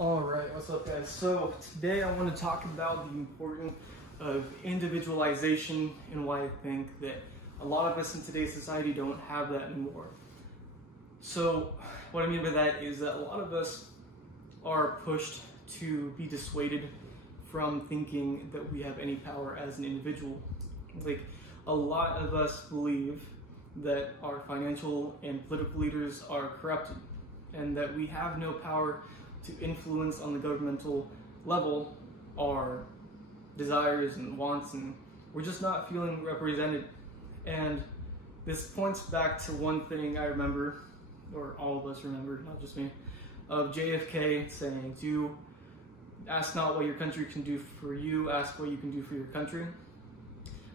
Alright, what's up guys? So today I want to talk about the importance of individualization and why I think that a lot of us in today's society don't have that anymore. So what I mean by that is that a lot of us are pushed to be dissuaded from thinking that we have any power as an individual. Like, a lot of us believe that our financial and political leaders are corrupted and that we have no power to influence on the governmental level our desires and wants, and we're just not feeling represented. And this points back to one thing I remember, or all of us remember, not just me, of JFK saying, ask not what your country can do for you, ask what you can do for your country.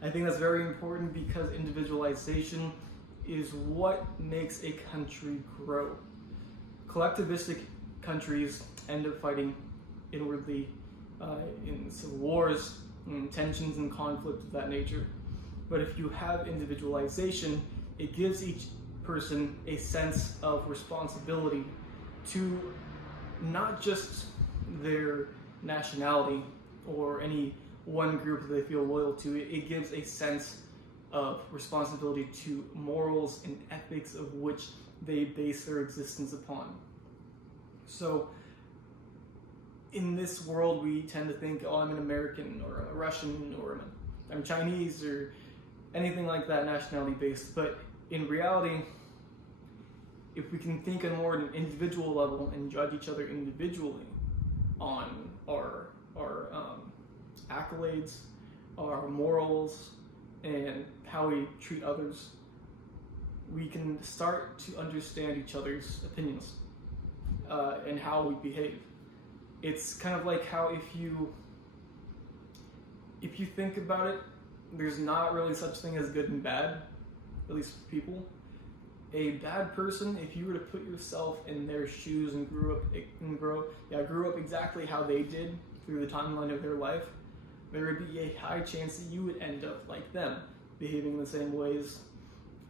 I think that's very important because individualization is what makes a country grow. Collectivistic countries end up fighting inwardly in civil wars, in tensions and conflict of that nature. But if you have individualization, it gives each person a sense of responsibility to not just their nationality or any one group that they feel loyal to. It gives a sense of responsibility to morals and ethics of which they base their existence upon. So in this world, we tend to think, oh, I'm an American or I'm a Russian or I'm Chinese or anything like that, nationality based. But in reality, if we can think on more an individual level and judge each other individually on our accolades, our morals, and how we treat others, we can start to understand each other's opinions and how we behave. It's kind of like how if you think about it, there's not really such thing as good and bad, at least for people. A bad person, if you were to put yourself in their shoes and grew up exactly how they did through the timeline of their life, there would be a high chance that you would end up like them, behaving in the same ways.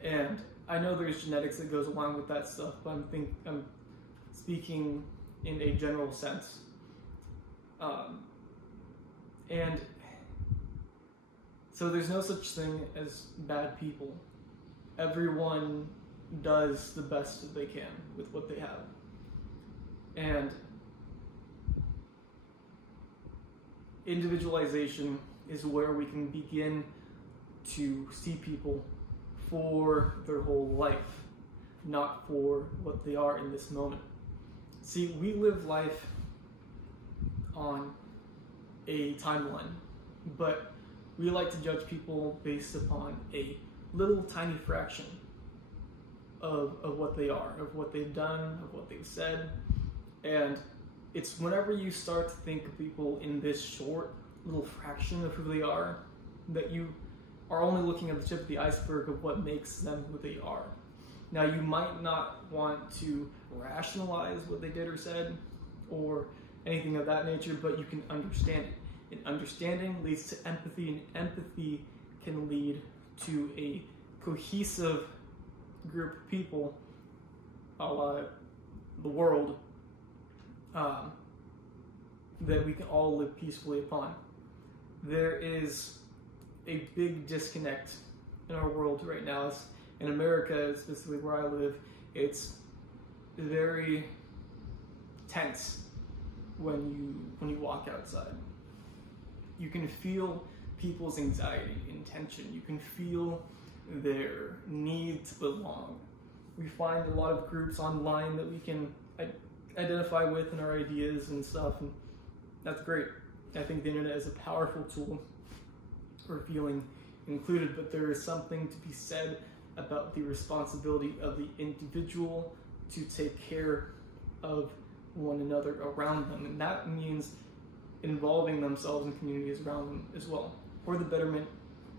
And I know there's genetics that goes along with that stuff, but I'm speaking in a general sense. And so there's no such thing as bad people. Everyone does the best that they can with what they have. And individualization is where we can begin to see people for their whole life, not for what they are in this moment. See, we live life on a timeline, but we like to judge people based upon a little tiny fraction of what they are, of what they've done, of what they've said. And it's whenever you start to think of people in this short little fraction of who they are, that you are only looking at the tip of the iceberg of what makes them who they are. Now, you might not want to rationalize what they did or said or anything of that nature, but you can understand it. And understanding leads to empathy, and empathy can lead to a cohesive group of people, a la the world, that we can all live peacefully upon. There is a big disconnect in our world right now. In America, specifically where I live, it's very tense when you walk outside. You can feel people's anxiety and tension. You can feel their need to belong. We find a lot of groups online that we can identify with in our ideas and stuff, and that's great. I think the internet is a powerful tool for feeling included, but there is something to be said about the responsibility of the individual to take care of one another around them, and that means involving themselves in communities around them as well, for the betterment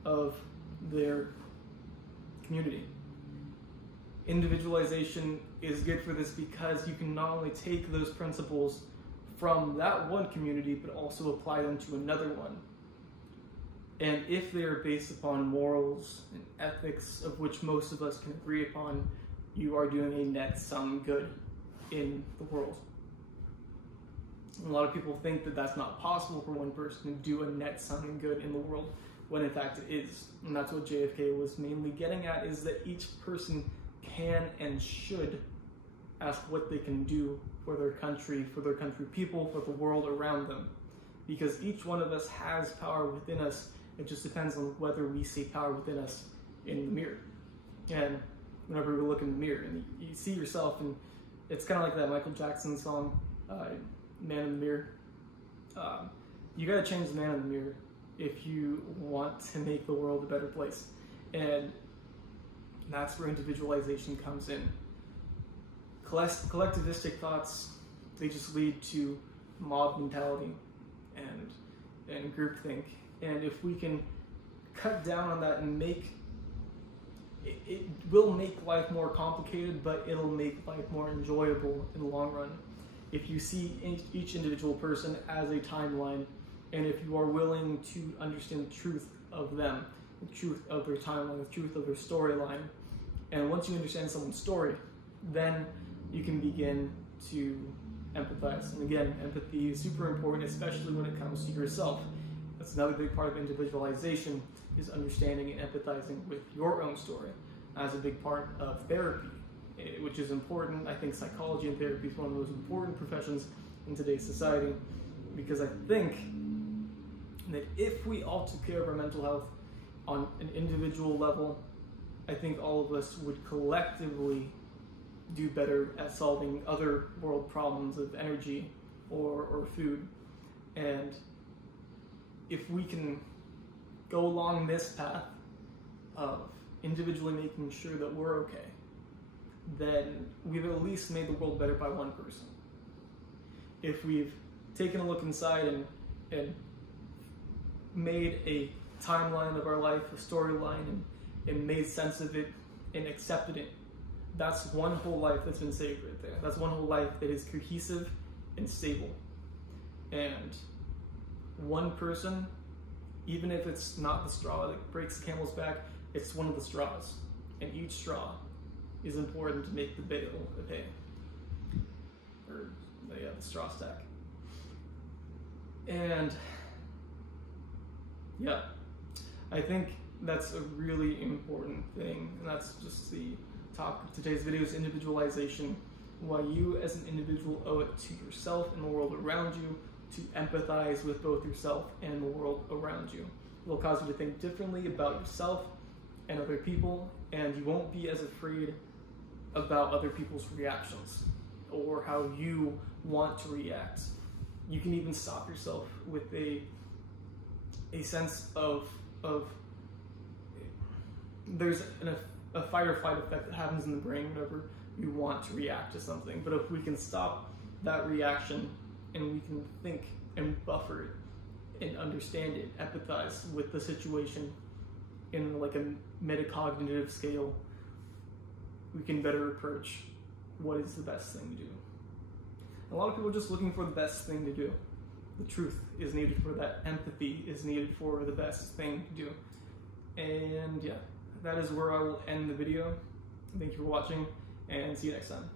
of their community. Individualization is good for this because you can not only take those principles from that one community, but also apply them to another one. And if they are based upon morals and ethics, of which most of us can agree upon, you are doing a net sum good in the world. A lot of people think that that's not possible for one person to do a net something good in the world, when in fact it is. And that's what JFK was mainly getting at, is that each person can and should ask what they can do for their country people, for the world around them. Because each one of us has power within us. It just depends on whether we see power within us in the mirror. And whenever we look in the mirror and you see yourself, and it's kind of like that Michael Jackson song, Man in the Mirror. You gotta change the man in the mirror if you want to make the world a better place. And that's where individualization comes in. Collectivistic thoughts, they just lead to mob mentality and groupthink. And if we can cut down on that and make it will make life more complicated, but it'll make life more enjoyable in the long run. If you see each individual person as a timeline, and if you are willing to understand the truth of them, the truth of their timeline, the truth of their storyline, and once you understand someone's story, then you can begin to empathize. And again, empathy is super important, especially when it comes to yourself. That's another big part of individualization, is understanding and empathizing with your own story as a big part of therapy, which is important. I think psychology and therapy is one of the most important professions in today's society, because I think that if we all took care of our mental health on an individual level, I think all of us would collectively do better at solving other world problems of energy or food. And if we can go along this path of individually making sure that we're okay, then we've at least made the world better by one person. If we've taken a look inside and made a timeline of our life, a storyline, and made sense of it and accepted it, that's one whole life that's been saved right there. That's one whole life that is cohesive and stable. And one person, even if it's not the straw that breaks the camel's back, it's one of the straws. And each straw is important to make the bale of hay. Or the straw stack. And yeah, I think that's a really important thing. And that's just the topic of today's video, is individualization. Why you as an individual owe it to yourself and the world around you to empathize with both yourself and the world around you. It will cause you to think differently about yourself and other people, and you won't be as afraid about other people's reactions or how you want to react. You can even stop yourself with a sense of there's a fight or flight effect that happens in the brain whenever you want to react to something. But if we can stop that reaction and we can think and buffer it and understand it, empathize with the situation in like a metacognitive scale, we can better approach what is the best thing to do. A lot of people are just looking for the best thing to do. The truth is needed for that. Empathy is needed for the best thing to do. And yeah, that is where I will end the video. Thank you for watching, and see you next time.